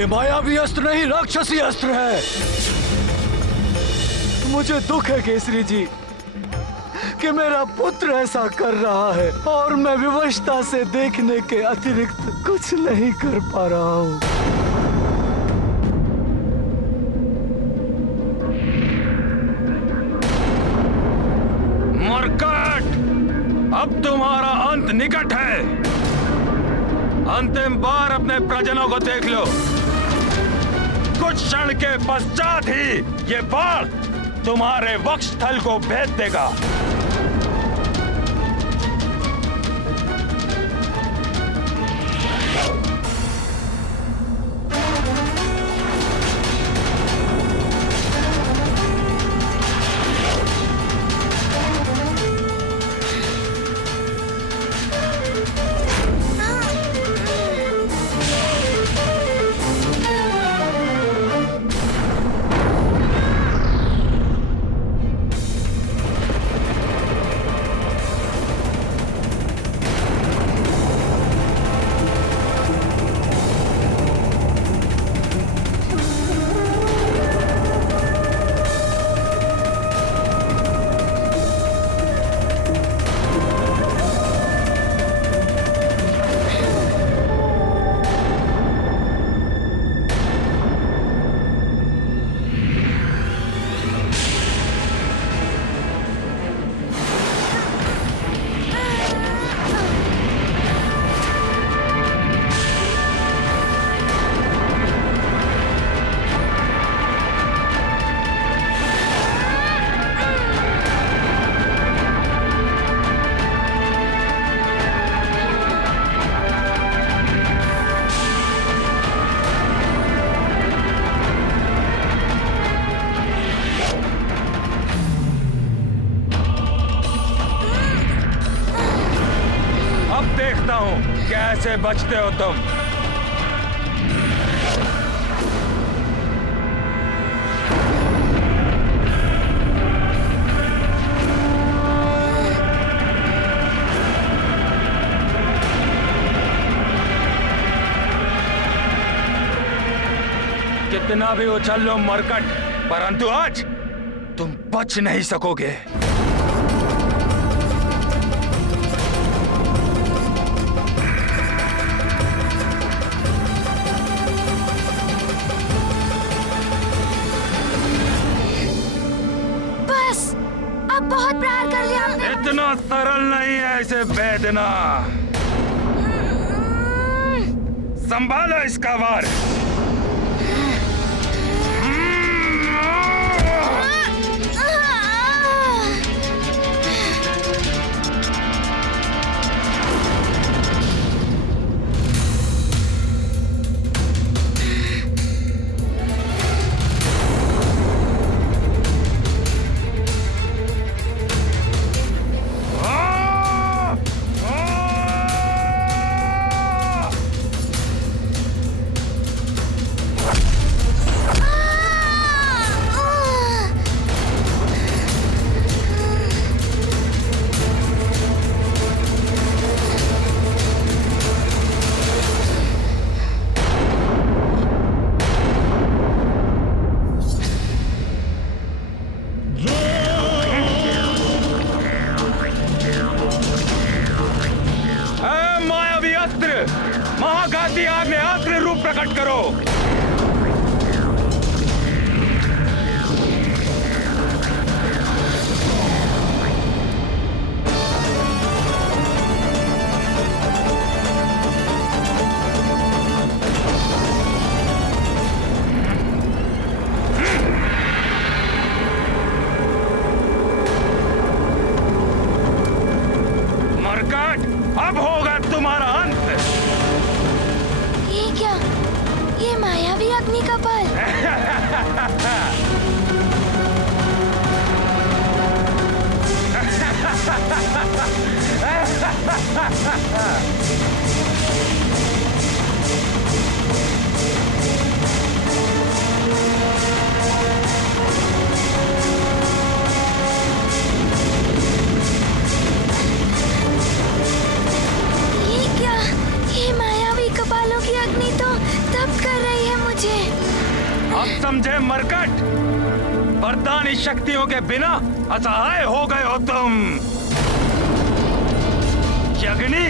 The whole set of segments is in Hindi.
ये मायावी अस्त्र नहीं, राक्षसी अस्त्र है। मुझे दुख है केसरी जी कि मेरा पुत्र ऐसा कर रहा है और मैं विवशता से देखने के अतिरिक्त कुछ नहीं कर पा रहा हूँ। मरकट, अब तुम्हारा अंत निकट है। अंतिम बार अपने प्रजनों को देख लो। कुछ क्षण के पश्चात ही ये बाण तुम्हारे वक्षस्थल को भेद देगा। कैसे बचते हो तुम? कितना भी उछल लो मरकट, परंतु आज तुम बच नहीं सकोगे। बहुत प्रहार कर लिया आपने। इतना सरल नहीं है इसे भेदना। संभालो इसका वार। महाघाती आग्नेयास्त्र रूप प्रकट करो। मरकट, अब होगा तुम्हारा अंत। ये क्या? ये मायावी अग्नि का बल। ये क्या? ये मायावी कपालों की अग्नि तो तप कर रही है मुझे। समझे मरकट? वरदानी शक्तियों के बिना असहाय हो गए हो तुम। ये अग्नि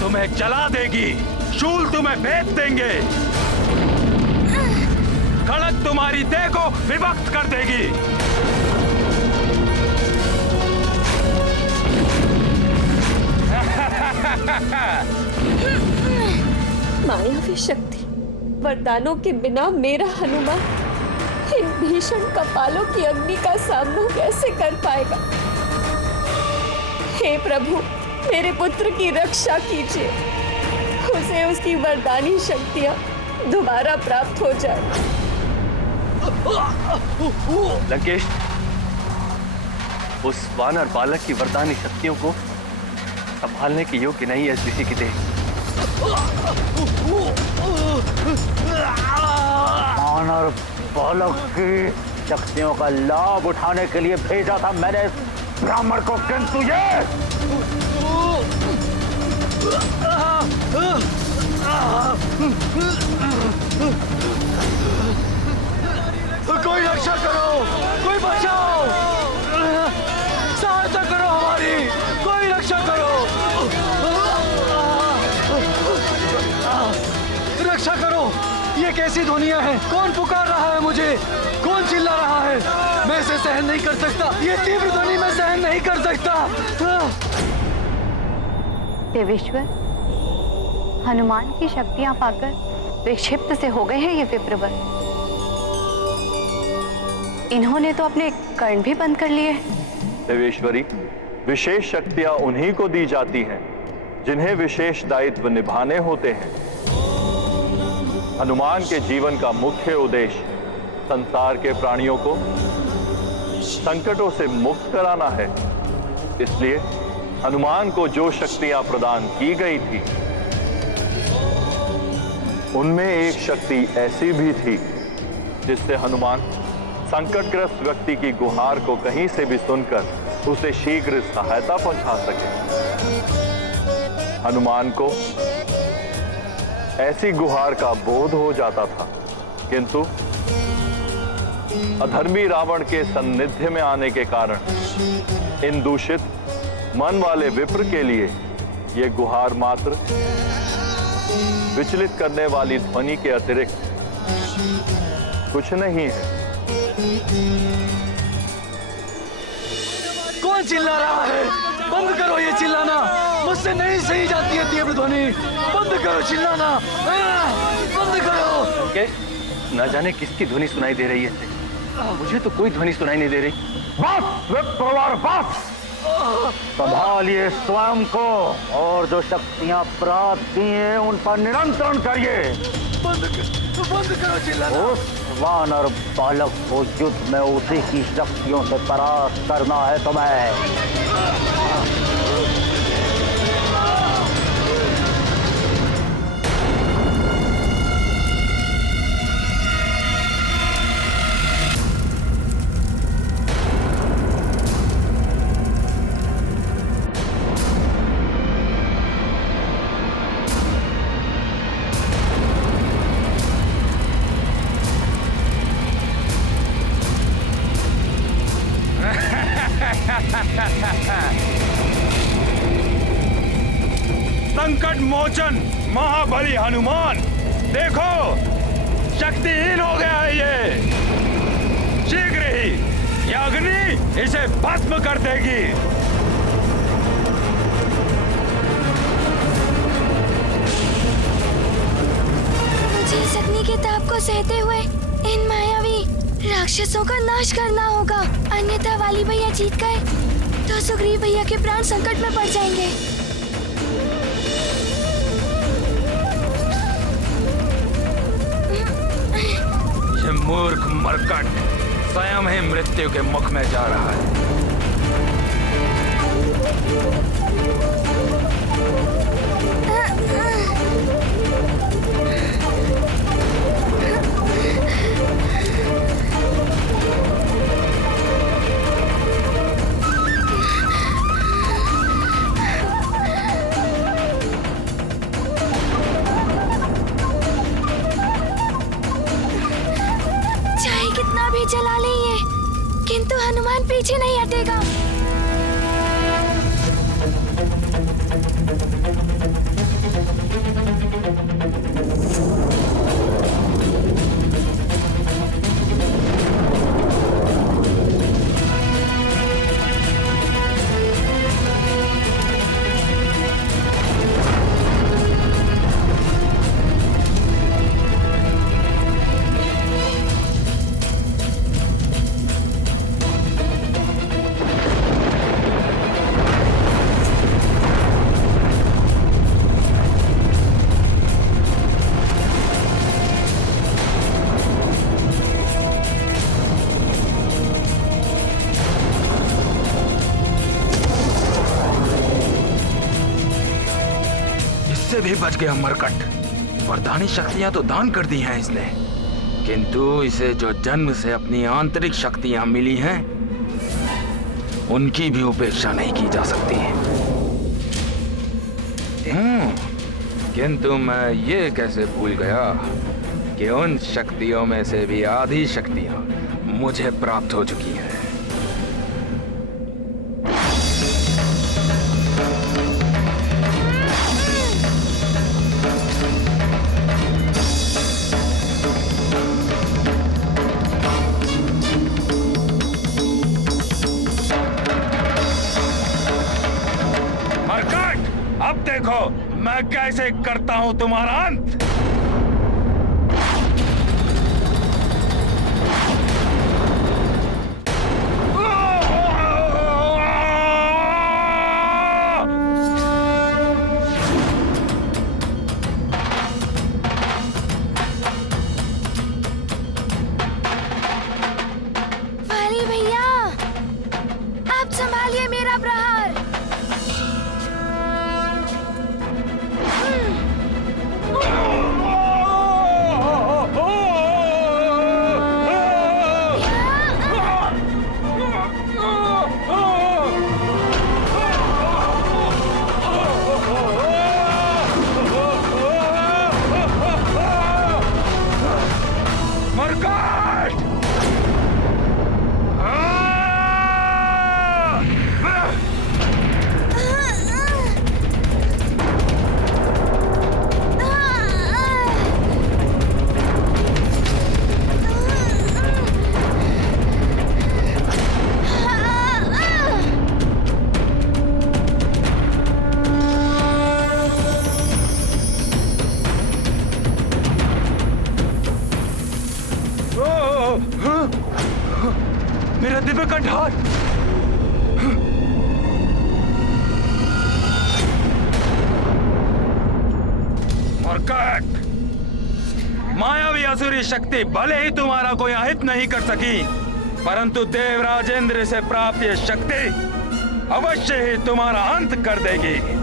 तुम्हें जला देगी, शूल तुम्हें भेद देंगे, खड़ग तुम्हारी देह को विभक्त कर देगी। मायावी शक्ति वरदानों के बिना मेरा हनुमान इन भीषण कपालों की अग्नि का सामना कैसे कर पाएगा? हे प्रभु, मेरे पुत्र की रक्षा कीजिए, उसे उसकी वरदानी शक्तियां दोबारा प्राप्त हो जाए। लंकेश, उस वानर बालक की वरदानी शक्तियों को संभालने के योग्य नहीं है इस ऋषि की देह। वानर बालक की शक्तियों का लाभ उठाने के लिए भेजा था मैंने इस ब्राह्मण को, किंतु ये कोई रक्षा करो, कोई बचाओ, सहायता करो हमारी, कोई रक्षा करो, रक्षा करो। ये कैसी ध्वनियां हैं? कौन पुकार रहा है मुझे? कौन चिल्ला रहा है? मैं इसे सहन नहीं कर सकता, ये तीव्र ध्वनि मैं सहन नहीं कर सकता। देवेश्वर, हनुमान की शक्तियां पाकर विक्षिप्त से हो गए हैं ये विप्रवर। इन्होंने तो अपने कर्ण भी बंद कर लिए। देवेश्वरी, विशेष शक्तियां उन्हीं को दी जाती हैं जिन्हें विशेष दायित्व निभाने होते हैं। हनुमान के जीवन का मुख्य उद्देश्य संसार के प्राणियों को संकटों से मुक्त कराना है। इसलिए हनुमान को जो शक्तियां प्रदान की गई थी, उनमें एक शक्ति ऐसी भी थी जिससे हनुमान संकटग्रस्त व्यक्ति की गुहार को कहीं से भी सुनकर उसे शीघ्र सहायता पहुंचा सके। हनुमान को ऐसी गुहार का बोध हो जाता था, किंतु अधर्मी रावण के सान्निध्य में आने के कारण इन दूषित मन वाले विप्र के लिए यह गुहार मात्र विचलित करने वाली ध्वनि के अतिरिक्त कुछ नहीं है। कौन चिल्ला रहा है? बंद करो ये चिल्लाना, मुझसे नहीं सही जाती है तीव्र ध्वनि। बंद करो चिल्लाना, बंद करो। लंकेश, न जाने किसकी ध्वनि सुनाई दे रही है। मुझे तो कोई ध्वनि सुनाई नहीं दे रही। बस विप्रवर, बस संभालिए स्वयं को और जो शक्तियां प्राप्त की हैं उन पर नियंत्रण करिए। बंद करो चिल्लाना। उस वानर बालक को युद्ध में उसी की शक्तियों से परास्त करना है तुम्हें। संकट मोचन महाबली हनुमान, देखो शक्तिहीन हो गया है ये। शीघ्र ही यह अग्नि इसे भस्म कर देगी। मुझे इस अग्नि के ताप को सहते हुए इन मायावी राक्षसों का नाश करना होगा, अन्यथा वाली भैया जीत गए तो सुग्रीव भैया के प्राण संकट में पड़ जाएंगे। ये मूर्ख मरकट स्वयं ही मृत्यु के मुख में जा रहा है। इससे भी बच गया मरकट। वरदानी शक्तियां तो दान कर दी हैं इसने, किंतु इसे जो जन्म से अपनी आंतरिक शक्तियां मिली हैं, उनकी भी उपेक्षा नहीं की जा सकती। किंतु मैं ये कैसे भूल गया कि उन शक्तियों में से भी आधी शक्तियां मुझे प्राप्त हो चुकी हैं। अब देखो मैं कैसे करता हूं तुम्हारा अंत। वाली भैया, आप संभालिए मेरा प्रहार। मेरा दिव्य कंठार! मरकट! मायावी असुरी शक्ति भले ही तुम्हारा कोई अहित नहीं कर सकी, परंतु देवराजेंद्र से प्राप्त ये शक्ति अवश्य ही तुम्हारा अंत कर देगी।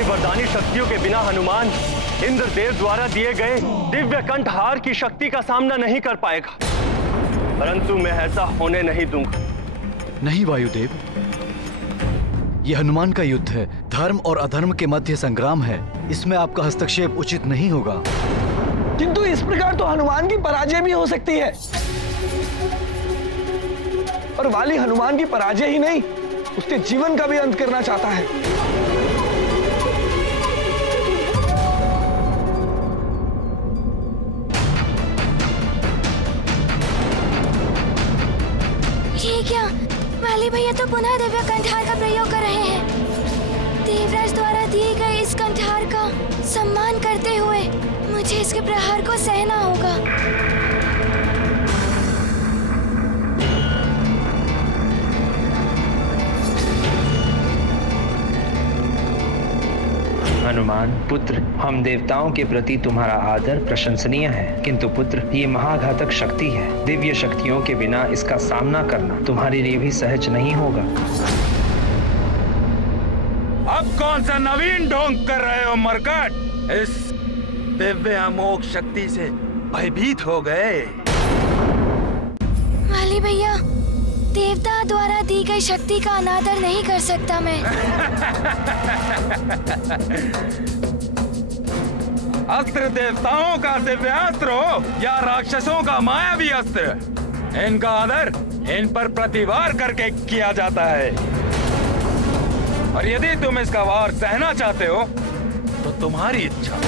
वरदानी शक्तियों के बिना हनुमान इंद्रदेव द्वारा दिए गए दिव्य कंठहार की शक्ति का सामना नहीं कर पाएगा, परंतु मैं ऐसा होने नहीं दूंगा। नहीं वायुदेव, यह हनुमान का युद्ध है, धर्म और अधर्म के मध्य संग्राम है, इसमें आपका हस्तक्षेप उचित नहीं होगा। किंतु इस प्रकार तो हनुमान की पराजय भी हो सकती है, और वाली हनुमान की पराजय ही नहीं, उसके जीवन का भी अंत करना चाहता है। ये क्या? वाली भैया तो पुनः दिव्य कंठार का प्रयोग कर रहे हैं। देवराज द्वारा दिए गए इस कंठार का सम्मान करते हुए मुझे इसके प्रहार को सहना होगा। हनुमान पुत्र, हम देवताओं के प्रति तुम्हारा आदर प्रशंसनीय है, किंतु पुत्र ये महाघातक शक्ति है। दिव्य शक्तियों के बिना इसका सामना करना तुम्हारे लिए भी सहज नहीं होगा। अब कौन सा नवीन ढोंग कर रहे हो मरकट? इस दिव्य अमोघ शक्ति से भयभीत हो गए? वाली भैया, देवता द्वारा दी गई शक्ति का अनादर नहीं कर सकता मैं। अस्त्र देवताओं का दिव्यास्त्र हो या राक्षसों का मायावी अस्त्र, इनका आदर इन पर प्रतिवार करके किया जाता है। और यदि तुम इसका वार सहना चाहते हो तो तुम्हारी इच्छा।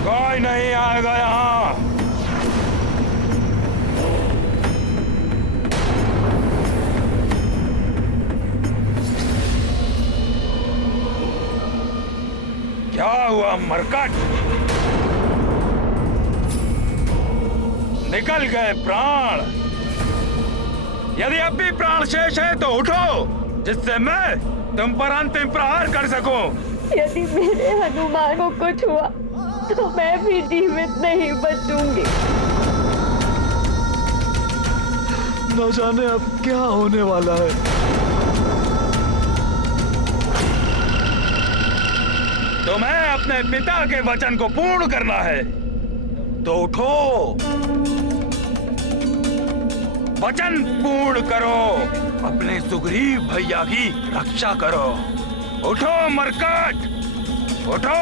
कोई नहीं आएगा यहाँ। क्या हुआ मरकट? निकल गए प्राण? यदि अब भी प्राण शेष है तो उठो, जिससे मैं तुम पर अंतिम प्रहार कर सकूं। यदि मेरे हनुमान को कुछ हुआ तो मैं भी जीवित नहीं बचूंगी। न जाने अब क्या होने वाला है। तुम्हें अपने पिता के वचन को पूर्ण करना है तो उठो, वचन पूर्ण करो, अपने सुग्रीव भैया की रक्षा करो। उठो मरकट, उठो।